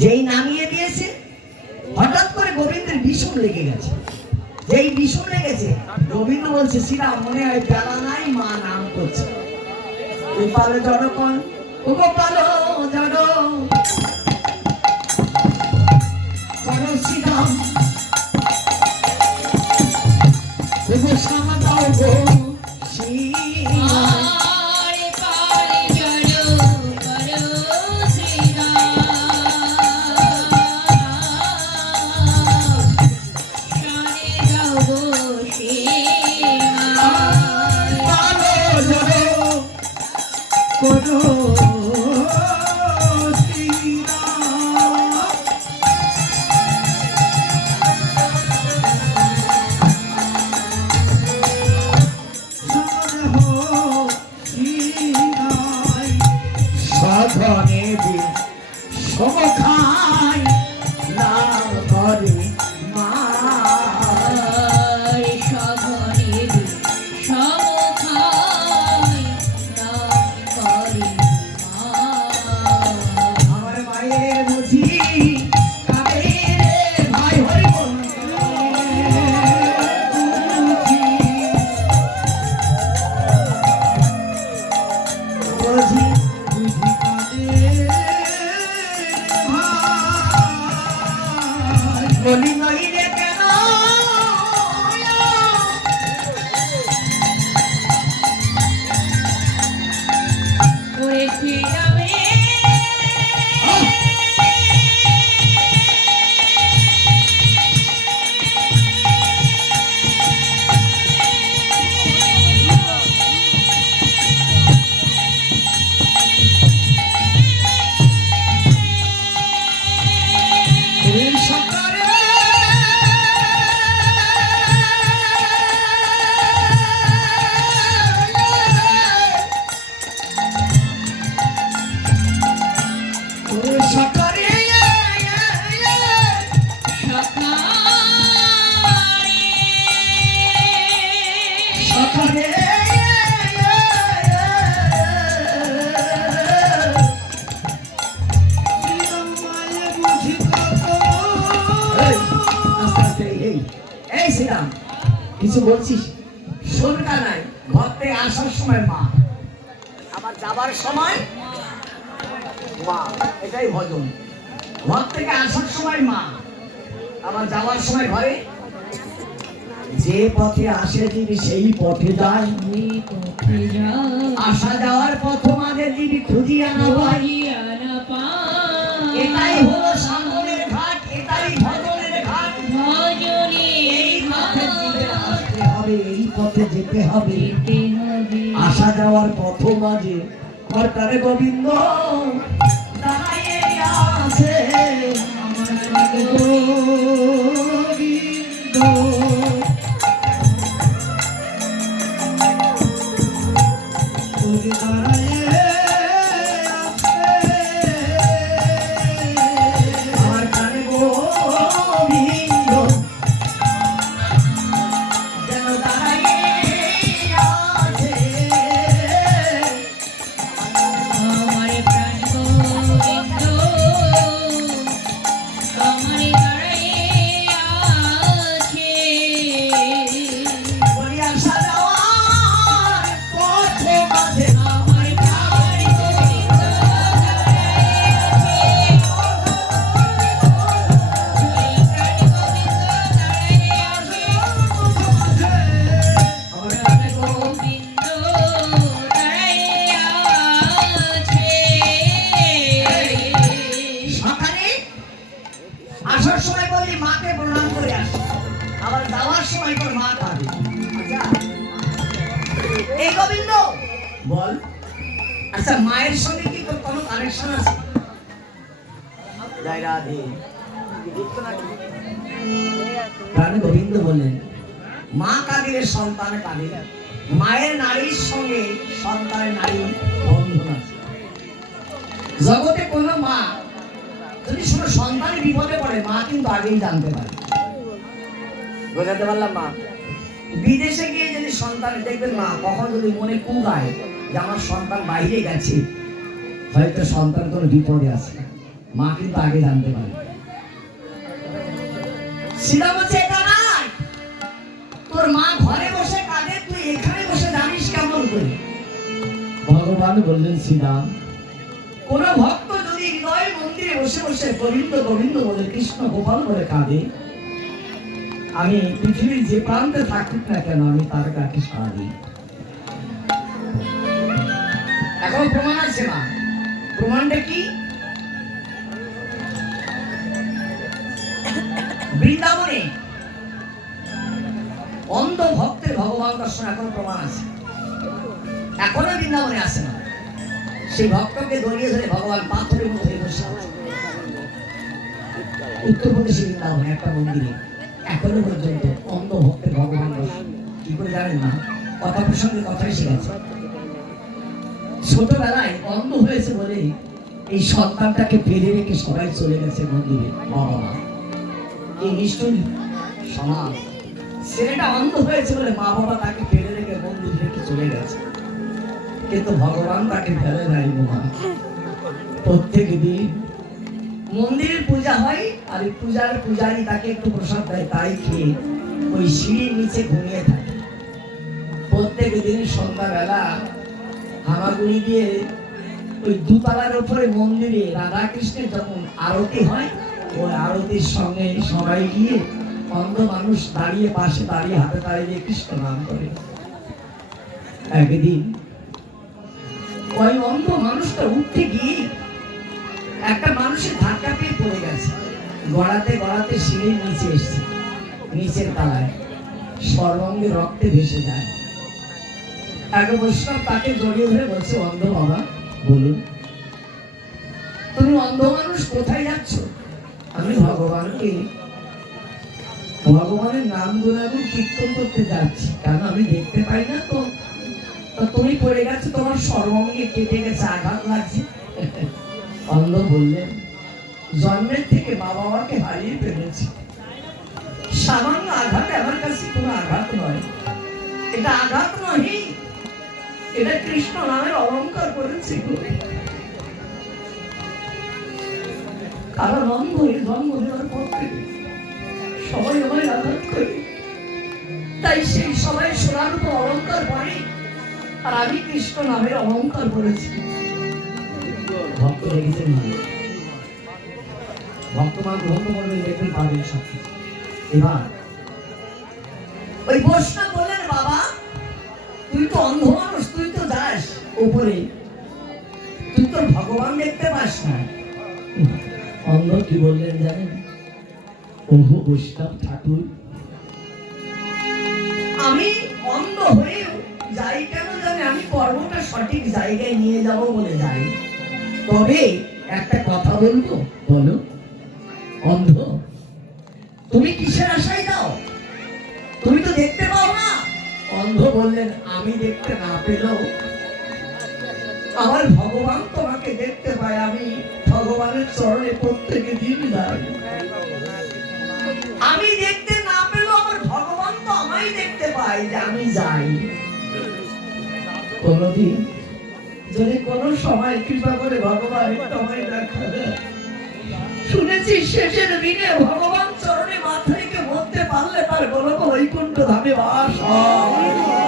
যেই নামিয়ে দিয়েছে, হঠাৎ করে গোবিন্দের ভীষণ লেগে গেছে। যেই ভীষণ লেগেছে গোবিন্দ বলছে শ্রীরাম মনে হয় বেলা নাই, মা নাম করছে। গোপাল জড়কন ও গোপাল জড় শ্রীরাম শ্যামা দাও গো শ্রীরাম করো ওরে Shaka. যাওয়ার সময় ঘরে যে পথে আসে যিনি সেই পথে যায়। আসা যাওয়ার পথ যিনি খুঁজিয়া না এটাই হলো এই পথে যেতে হবে আসা যাওয়ার পথ মাঝে কর্তারে গোবিন্দ দাঁড়াইয়ে আছে। আমার ಸಿತಾರ জয় রাধে। প্রাণ গোবিন্দ বললেন মা কাঁদিলে সন্তান কাঁদে মায়ের নারীর সঙ্গে সন্তানের নারী বন্ধন আছে। জগতে কোনো মা যদি শুধু সন্তান বিপদে পড়ে মা কিন্তু আগেই জানতে পারে। বোঝাতে পারলাম মা? বিদেশে গিয়ে যদি সন্তান দেখবেন মা কখন যদি মনে কুগায় যে আমার সন্তান বাইরে গেছে হয়তো সন্তান কোনো বিপদে আছে। মা কিন্তু আগে জানতে পারে। সীতা বলছে, এটা তোর মা ঘরে বসে কাঁদে, তুই এখানে বসে জানিস কেমন করে? ভগবান বললেন শ্রীরাম কোন ভক্ত যদি হৃদয় মন্দিরে বসে বসে গোবিন্দ গোবিন্দ বলে, কৃষ্ণ গোপাল বলে কাঁদে, আমি পৃথিবীর যে প্রান্তে থাকুক না কেন, আমি তার কাছে এখন প্রমাণ আছে না প্রমাণটা কি? বৃন্দাবনে অন্ধ ভক্তের ভগবান দর্শন এখন প্রমাণ আছে। এখনও বৃন্দাবনে আসে না। সেই ভক্তকে দড়িয়ে ধরে ভগবান পাথরের মধ্যে বসে। উত্তরপ্রদেশে বৃন্দাবনে একটা মন্দিরে এখনও পর্যন্ত অন্ধ ভক্তের ভগবান দর্শন। কি করে জানেন না কথা প্রসঙ্গে কথাই শিখেছে ছোটবেলায় অন্ধ হয়েছে বলে এই সন্তানটাকে ফেলে রেখে সবাই চলে গেছে মন্দিরে বাবা মা ছেলেটা অন্ধ হয়েছে বলে মা বাবা তাকে ফেলে রেখে মন্দির রেখে চলে গেছে। কিন্তু ভগবান তাকে ফেলে নাই প্রত্যেক দিন মন্দিরে পূজা হয় আর পূজার পূজারি তাকে একটু প্রসাদ দেয়, তাই খেয়ে ওই সিঁড়ির নিচে ঘুমিয়ে থাকে। প্রত্যেক দিন সন্ধ্যাবেলা হামাগুড়ি দিয়ে ওই দুতলার উপরে মন্দিরে রাধা কৃষ্ণের যখন আরতি হয় ওই আরতির সঙ্গে সবাই গিয়ে অন্ধ মানুষ দাঁড়িয়ে পাশে দাঁড়িয়ে হাতে দাঁড়িয়ে কৃষ্ণ নাম করে। একদিন ওই অন্ধ মানুষটা উঠতে গিয়ে একটা মানুষের ধাক্কা পেয়ে পড়ে গেছে। গড়াতে গড়াতে সিঁড়ির নিচে এসছে। নিচের তলায় সর্বঙ্গে রক্তে ভেসে যায়। এক বৈষ্ণব তাকে জড়িয়ে ধরে বলছে, অন্ধ বাবা, বলুন। তুমি অন্ধ মানুষ কোথায় যাচ্ছ? আমি ভগবানকে ভগবানের নাম গুণাগুণ কীর্তন করতে যাচ্ছি। কারণ আমি দেখতে পাই না তো। তুমি পড়ে গেছো, তোমার সর্বঙ্গে কেটে গেছে আঘাত লাগছে। অন্ধ বললেন জন্মের থেকে মা বাবাকে হারিয়ে ফেলেছি। সামান্য আঘাত আমার কাছে কোনো আঘাত নয়। এটা আঘাত নয় এটা কৃষ্ণ নামের অলঙ্কার করেছি গো। কারণ অন্ধ এই দেওয়ার পর সবাই আমায় আঘাত করে। তাই সেই সবাই সোনার উপর অলঙ্কার পরে আর আমি কৃষ্ণ নামের অলঙ্কার করেছি ভক্ত দেখেছেন না? ভক্তমান গ্রহণ করবে দেখবেন পাবেন সব এবার ওই বৈষ্ণব বললেন বাবা তুই তো অন্ধ মানুষ তুই তো যাস উপরে। তুই তো ভগবান দেখতে পাস না। অন্ধ কি বললেন জানেন? ওহো বৈষ্ণব ঠাকুর। আমি অন্ধ হয়েও যাই কেন জানি আমি কর্মটা সঠিক জায়গায় নিয়ে যাব বলে যাই তবে একটা কথা বলব? বলো। অন্ধ? তুমি কিসের আশায় দাও? তুমি তো দেখতে পাও না। অন্ধ বললেন আমি দেখতে না পেলেও আমার ভগবান তোমাকে দেখতে পায় আমি চরণে প্রত্যেক দিন যাই আমি দেখতে না পেলেও আমার ভগবান তো আমায় দেখতে পায় যে আমি যাই। কোনদিন যদি কোনো সময় কৃপা করে ভগবান আমায় দেখা দেয়। শুনেছি শেষের দিনে ভগবান চরণে মাথা রেখে বলতে পারলে তার গোলক বৈকুণ্ঠ ধামে বাস হয়।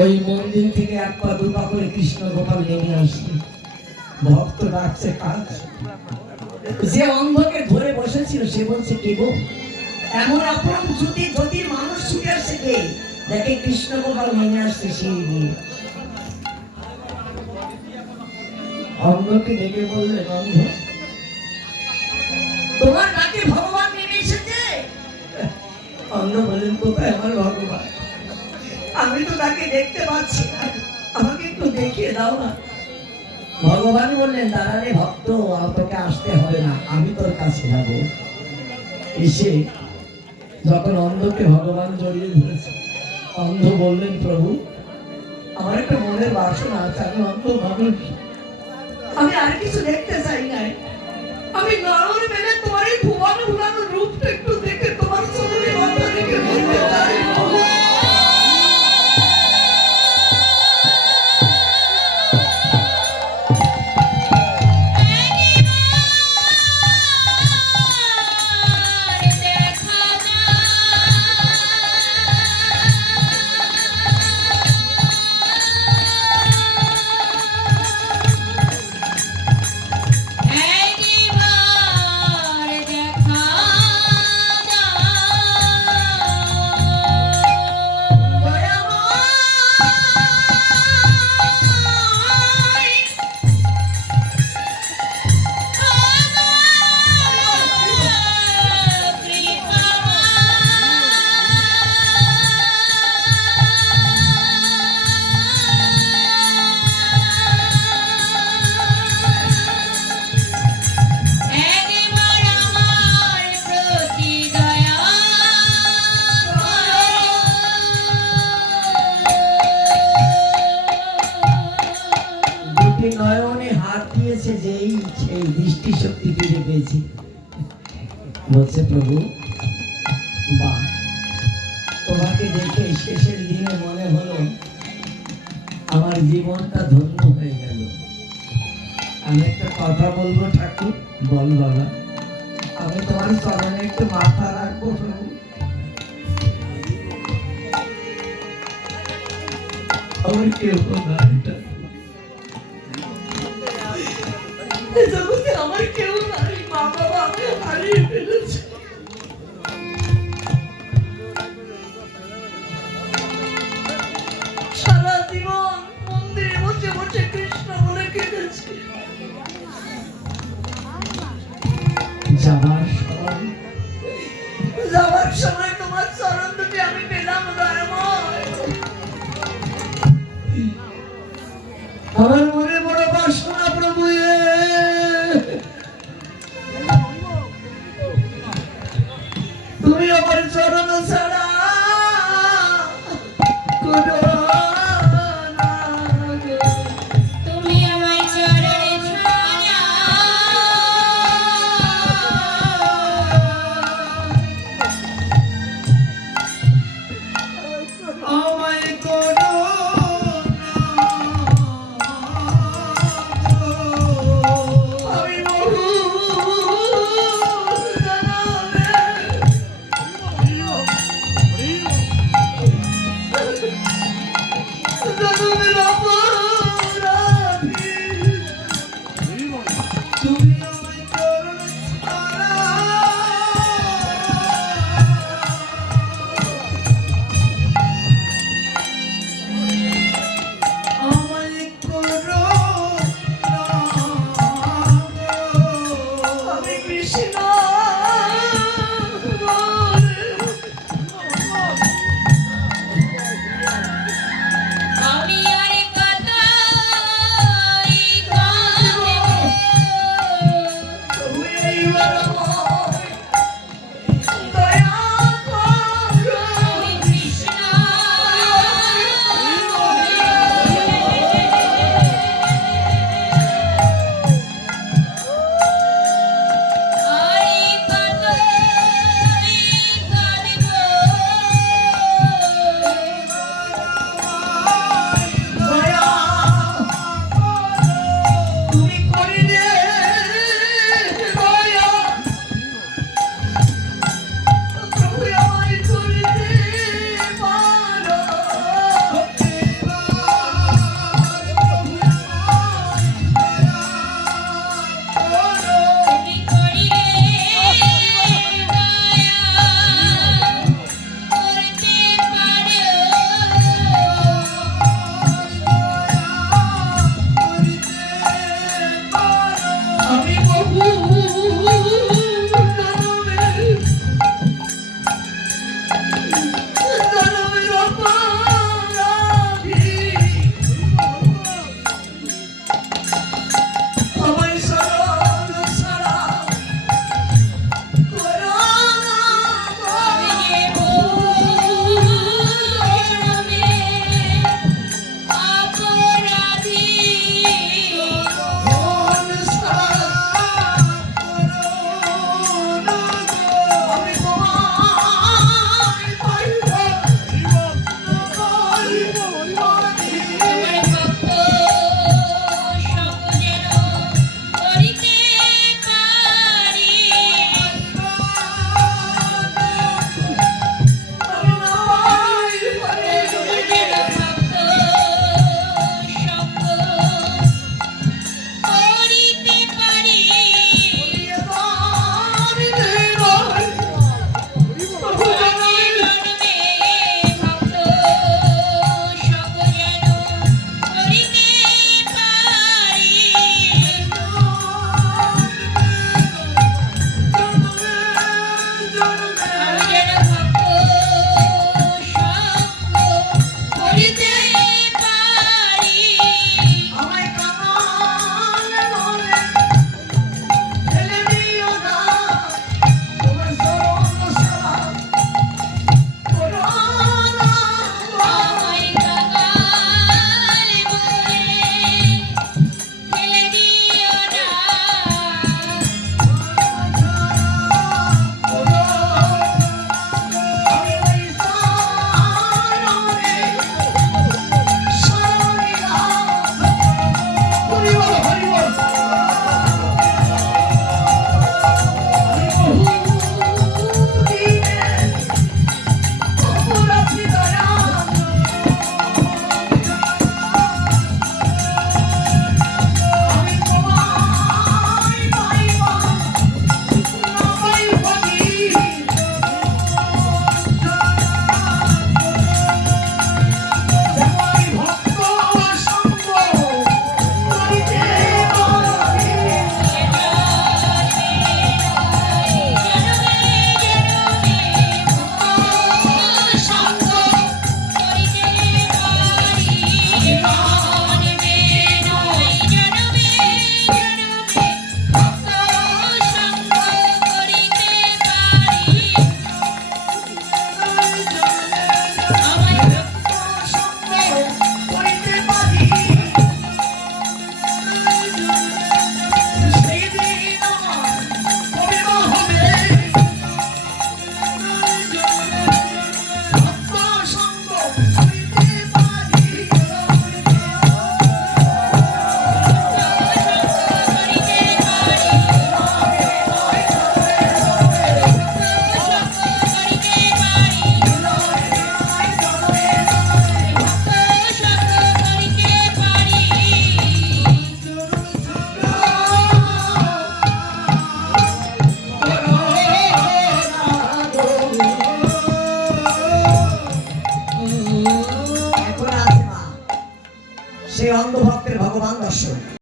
ওই মন্দির থেকে এক পা, দু পা করে কৃষ্ণ গোপাল নেমে আসছে। ভক্ত ডাকছে কাজ যে অন্ধকে ধরে বসেছিল, সে বলছে, কে গো? এমন অপরম জ্যোতি জ্যোতির মানুষ ছুটে আসছে কে? দেখে কৃষ্ণ গোপাল নেমে আসছে সেই দিয়ে অন্ধকে ডেকে বললেন অন্ধ, তোমার ডাকে ভগবান নেমে এসেছে? অন্ধ বললেন, কোথায় আমার ভগবান? আমি তো তাকে দেখতে পাচ্ছি না। আমাকে একটু দেখিয়ে দাও না। ভগবান বললেন দাঁড়ালে ভক্ত, আর তোকে আসতে হবে না, আমি তোর কাছে যাব। এসে যখন অন্ধকে ভগবান জড়িয়ে ধরেছে, অন্ধ বললেন, প্রভু, আমার একটা মনের বাসনা আছে, আমি অন্ধ মানুষ। আমি আর কিছু দেখতে চাই নাই। আমি নরর মেলে তোমার প্রভু, বা তোমাকে দেখে শেষের দিনে মনে হলো আমার জীবনটা ধন্য হয়ে গেল। আমি একটা কথা বলব ঠাকুর? বল বাবা। আমি তোমার চরণে একটু মাথা রাখব প্রভু। আমার কেউ না এটা এই জগতে আমার কেউ মা বাবা আমি হারিয়ে যাবার সময় যাবার সময় তোমার চরণ দুটি আমি পেলাম দয়াময়। আমার